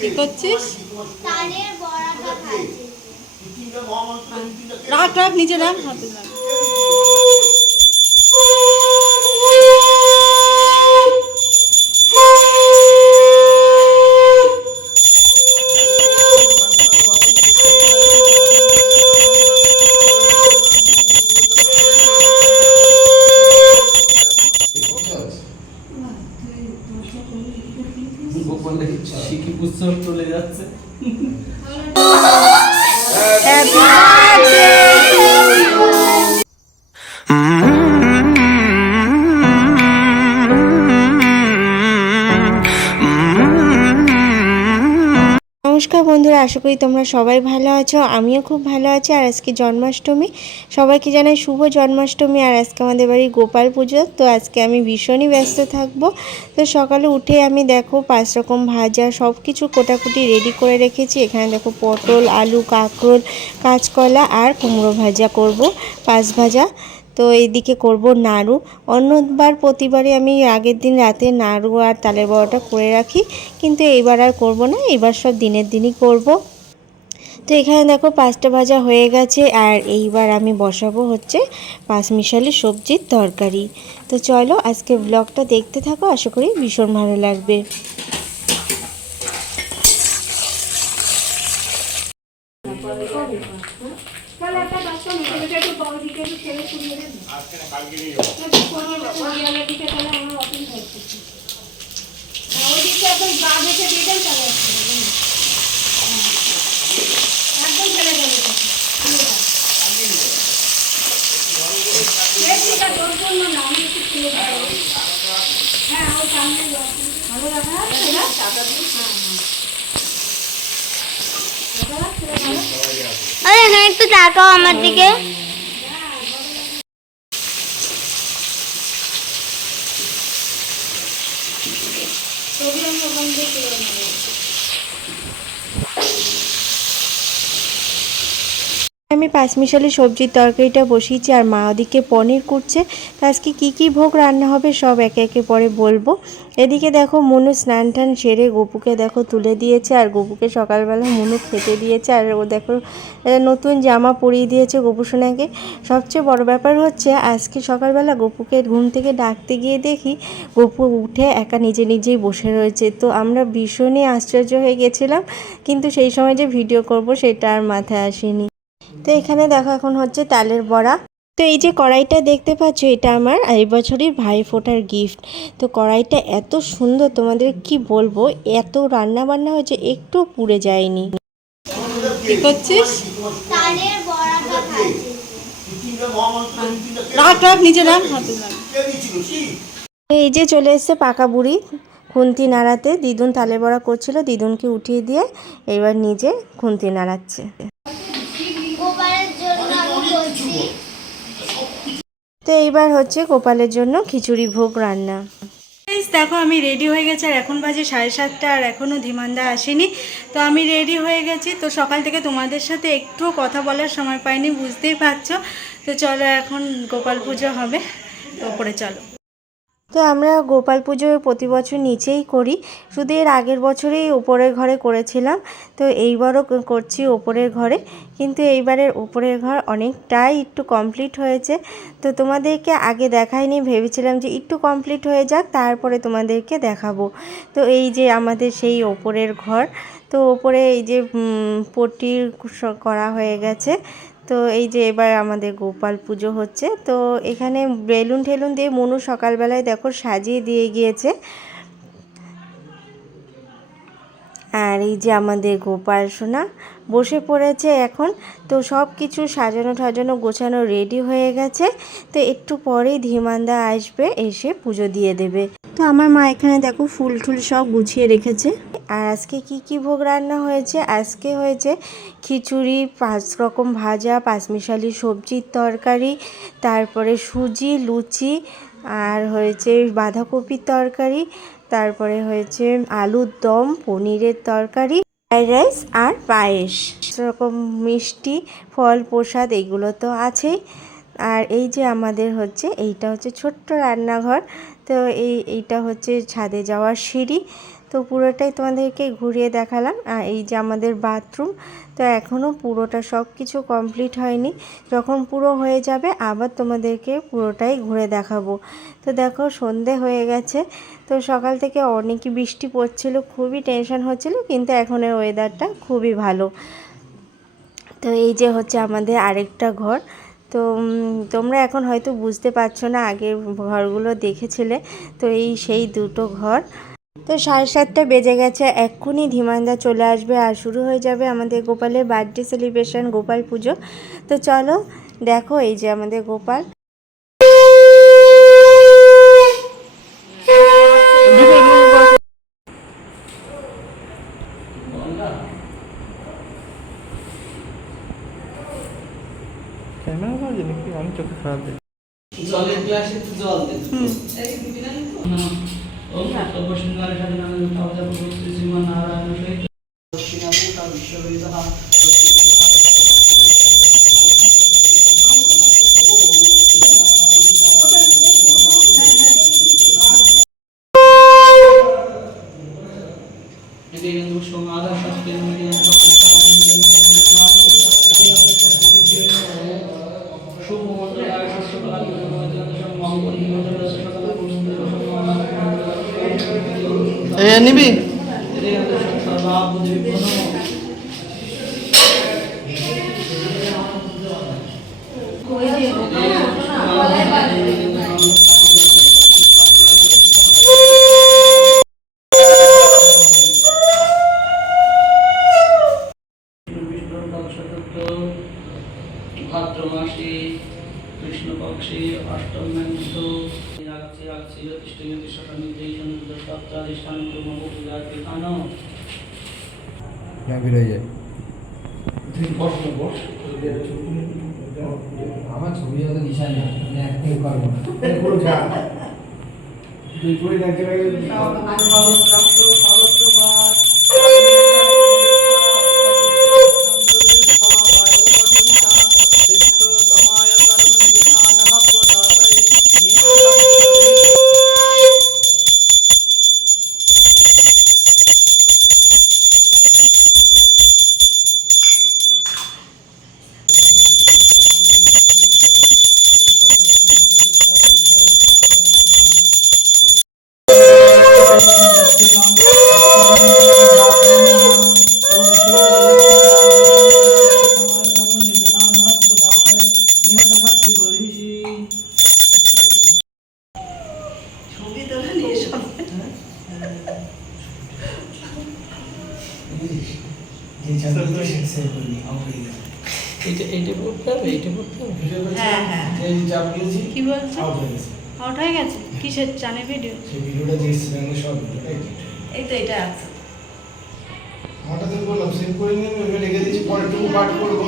কি করছিস রাখ রাখ নিচে রাখ। হাতে রাখ। নমস্কার বন্ধুরা, আশা করি তোমরা সবাই ভালো আছো, আমিও খুব ভালো আছি। আর আজকে জন্মাষ্টমী, সবাইকে জানাই শুভ জন্মাষ্টমী। আর আজকে আমাদের বাড়ি গোপাল পুজো, তো আজকে আমি ভীষণই ব্যস্ত থাকব। তো সকালে উঠে আমি দেখো পাঁচ রকম ভাজা সব কিছু কোটাকুটি রেডি করে রেখেছি। এখানে দেখো পটল, আলু, কাঁকরোল, কাঁচকলা আর কুমড়ো ভাজা করব, পাঁচ ভাজা। তো এইদিকে করব নাড়ু। অন্যবার প্রতিবারই আমি আগের দিন রাতে নাড়ু আর তালের বড়াটা করে রাখি, কিন্তু এইবার আর করব না এবার সব দিনের দিনই করব। তো এখানে দেখো পাঁচটা ভাজা হয়ে গেছে, আর এইবার আমি বসাবো হচ্ছে পাঁচমিশালি সবজির তরকারি। তো চলো আজকে ব্লগটা দেখতে থাকো, আশা করি ভীষণ ভালো লাগবে। তাহলে একটা বাচ্চা একটু বড় দিকে একটু ছেলে কুড়িয়ে দেবে। কুড়িয়ালের দিকে তাহলে আমার অসুবিধা হচ্ছে। ওই দিকটা এখন গা বেঁচে দিয়ে দেন তাহলে হ্যাঁ, একদম ফেলে দেবে হ্যাঁ ও সামনে ভালো রাখা হ্যাঁ। আরে এখানে একটু তাকাও আমার দিকে আমি পাঁচমিশালি সবজির তরকারিটা বসিয়েছি আর মা ওদিকে পনির কুটছে তো আজকে কী কী ভোগ রান্না হবে সব একে একে পরে বলব। এদিকে দেখো মনু স্নান টান সেরে গপুকে দেখো তুলে দিয়েছে আর গপুকে সকালবেলা মনু খেতে দিয়েছে আর ও দেখো নতুন জামা পরিয়ে দিয়েছে গপু সোনাকে। সবচেয়ে বড় ব্যাপার হচ্ছে আজকে সকালবেলা গপুকে ঘুম থেকে ডাকতে গিয়ে দেখি গপু উঠে একা নিজে নিজেই বসে রয়েছে। তো আমরা ভীষণই আশ্চর্য হয়ে গেছিলাম, কিন্তু সেই সময় যে ভিডিও করব সেটা আর মাথায় আসেনি। তো এখানে দেখো এখন হচ্ছে তালের বড়া। তো এই যে কড়াইটা দেখতে পাচ্ছ এটা আমার এই বছরের ভাই ফোটার গিফট তো কড়াইটা এত সুন্দর তোমাদের কি বলব? এত রান্না বান্না হয়েছে একটু পুড়ে যায়নি। কি করছিস? তালের বড়াটা খাচ্ছি রাখ রাখ নিচে রাখ। হাতে এই যে চলে এসছে পাকা বুড়ি। খুন্তি নাড়াতে দিদুন তালের বড়া করছিল দিদুনকে উঠিয়ে দিয়ে এবার নিজে খুন্তি নাড়াচ্ছে গোপালের জন্য আমি করছি তো এইবার হচ্ছে গোপালের জন্য খিচুড়ি ভোগ রান্না। দেখো, আমি রেডি হয়ে গেছি, আর এখন বাজে সাড়ে সাতটা, আর এখনও ধীমানদা আসেনি। তো আমি রেডি হয়ে গেছি, তো সকাল থেকে তোমাদের সাথে একটু কথা বলার সময় পাইনি, বুঝতেই পারছ। তো চলো, এখন গোপাল পুজো হবে ওপরে চলো। তো আমরা গোপাল পুজো প্রতি বছর নিচেই করি। শুধু এর আগের বছরেই ওপরের ঘরে করেছিলাম। তো এইবারও করছি ওপরের ঘরে। কিন্তু এইবারের ওপরের ঘর অনেকটাই একটু কমপ্লিট হয়েছে। তো তোমাদেরকে আগে দেখাইনি, ভেবেছিলাম যে একটু কমপ্লিট হয়ে যাক, তারপরে তোমাদেরকে দেখাবো। তো এই যে আমাদের সেই ওপরের ঘর, তো ওপরে এই যে স- করা হয়ে গেছে। তো এই যে এবার আমাদের গোপাল পুজো হচ্ছে, তো এখানে বেলুন টেলুন দিয়ে মনু সকালবেলায় দেখো সাজিয়ে দিয়ে গিয়েছে। আর এই যে আমাদের গোপাল সোনা বসে পড়েছে এখন, তো সব কিছু সাজানো ঠাজানো গোছানো রেডি হয়ে গেছে। তো একটু পরেই ধীমান্দা আসবে, এসে পুজো দিয়ে দেবে। তো আমার মা এখানে দেখো ফুল টুল সব গুছিয়ে রেখেছে। আর আজকে কি কি ভোগ রান্না হয়েছে? আজকে হয়েছে খিচুড়ি, পাঁচ রকম ভাজা, পাঁচমিশালি সবজির তরকারি, তারপরে সুজি, লুচি, আর হয়েছে বাঁধাকপির তরকারি, তারপরে হয়েছে আলুর দম, পনিরের তরকারি, ফ্রাইড রাইস আর পায়েস। সেরকম মিষ্টি, ফল, প্রসাদ এইগুলো তো আছেই। আর এই যে আমাদের হচ্ছে, এইটা হচ্ছে ছোট্ট রান্নাঘর। তো এই, এইটা হচ্ছে ছাদে যাওয়ার সিঁড়ি। তো পুরোটাই তোমাদেরকে ঘুরিয়ে দেখালাম, আর এই যে আমাদের বাথরুম, তো এখনও পুরোটা সব কিছু কমপ্লিট হয়নি। যখন পুরো হয়ে যাবে, আবার তোমাদেরকে পুরোটাই ঘুরে দেখাবো। তো দেখো, সন্ধে হয়ে গেছে, তো সকাল থেকে অনেকই বৃষ্টি পড়ছিল, খুবই টেনশন হচ্ছিল, কিন্তু এখনের ওয়েদারটা খুবই ভালো। তো এই যে হচ্ছে আমাদের আরেকটা ঘর, তো তোমরা এখন হয়তো বুঝতে পারছ না, আগের ঘরগুলো দেখেছিলে, তো এই সেই দুটো ঘর। তো সাড়ে সাতটা বেজে গেছে এক্ষুনি ধীমানদা চলে আসবে আর শুরু হয়ে যাবে আমাদের গোপালের বার্থডে সেলিব্রেশন গোপাল পুজো। তো চলো দেখো এই যে আমাদের গোপাল। আমি চোখে খারাপ দেখি জলের গ্লাসে জল দে ওম কর্তব্য সিংহারে স্বাধীনানন্দ তাওজা প্রভু শ্রী নারায়ণ নিবি আমার ছবি অত দিশা নেই আমি অ্যাক্টিং করব না। তুই এক জায়গায় এইটা এইটা করতে হবে এইটা করতে হবে। হ্যাঁ, হ্যাঁ। এই চাপ দিয়েছি কি বলছো? আউট হয়ে গেছে। আউট হয়ে গেছে? কিসের জানে ভিডিও সেই ভিডিওটা যে সিনেমা সব এই তো এটা আছে। আমারটা তো বললাম সেভ করে নিয়ে রেখে দিয়েছি পরে টু পার্ট করব।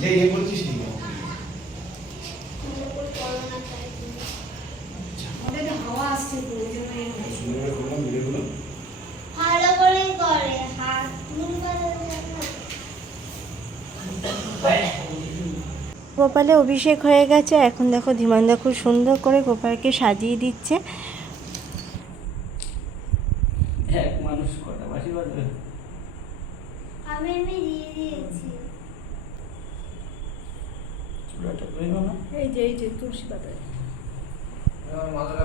যে ইয়ে করছিস ঠিক আছে ভিডিওটা করলাম ভিডিওগুলো ভালো করে করে হাত মুন করে গোপালে অভিষেক হয়ে গেছে। এখন দেখো ধীমানদা খুব সুন্দর করে গোপালকে সাজিয়ে দিচ্ছে। এই যে এই যে তুলসী পাতায়। মাথাটা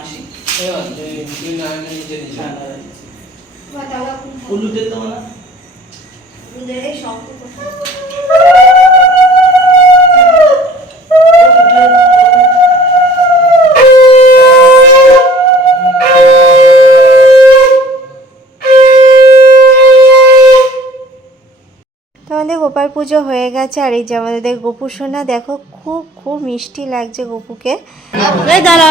আসি। উল্লুতে তো না আমাদের গোপাল পুজো হয়ে গেছে আর এই যে আমাদের গোপু সোনা দেখো খুব খুব মিষ্টি লাগছে গোপুকে। দাঁড়া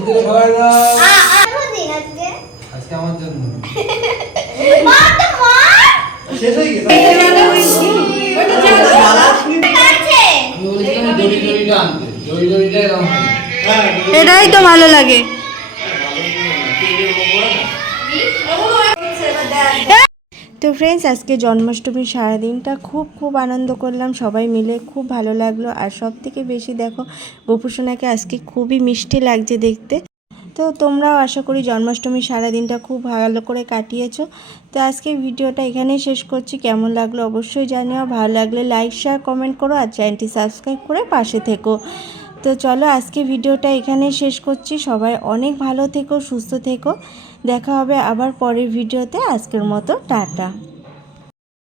আজকে। আজকে আমার জন্য শেষ হয়ে গেছে। এটাই তো ভালো লাগে। তো ফ্রেন্ডস আজকে জন্মাষ্টমীর সারাদিনটা খুব খুব আনন্দ করলাম। সবাই মিলে খুব ভালো লাগল। আর সব থেকে বেশি দেখো, গোপুসোনাকে আজকে খুবই মিষ্টি লাগছে দেখতে। তো তোমরাও আশা করি জন্মাষ্টমীর সারাদিনটা খুব ভালো করে কাটিয়েছো। তো আজকে ভিডিওটা এখানেই শেষ করছি। কেমন লাগল অবশ্যই জানিও। ভালো লাগলে লাইক শেয়ার কমেন্ট করো আর চ্যানেলটি সাবস্ক্রাইব করে পাশে থেকো। তো চলো আজকে ভিডিওটা এখানেই শেষ করছি। সবাই অনেক ভালো থেকো, সুস্থ থেকো। দেখা হবে আবার পরের ভিডিওতে। আজকের মতো টাটা।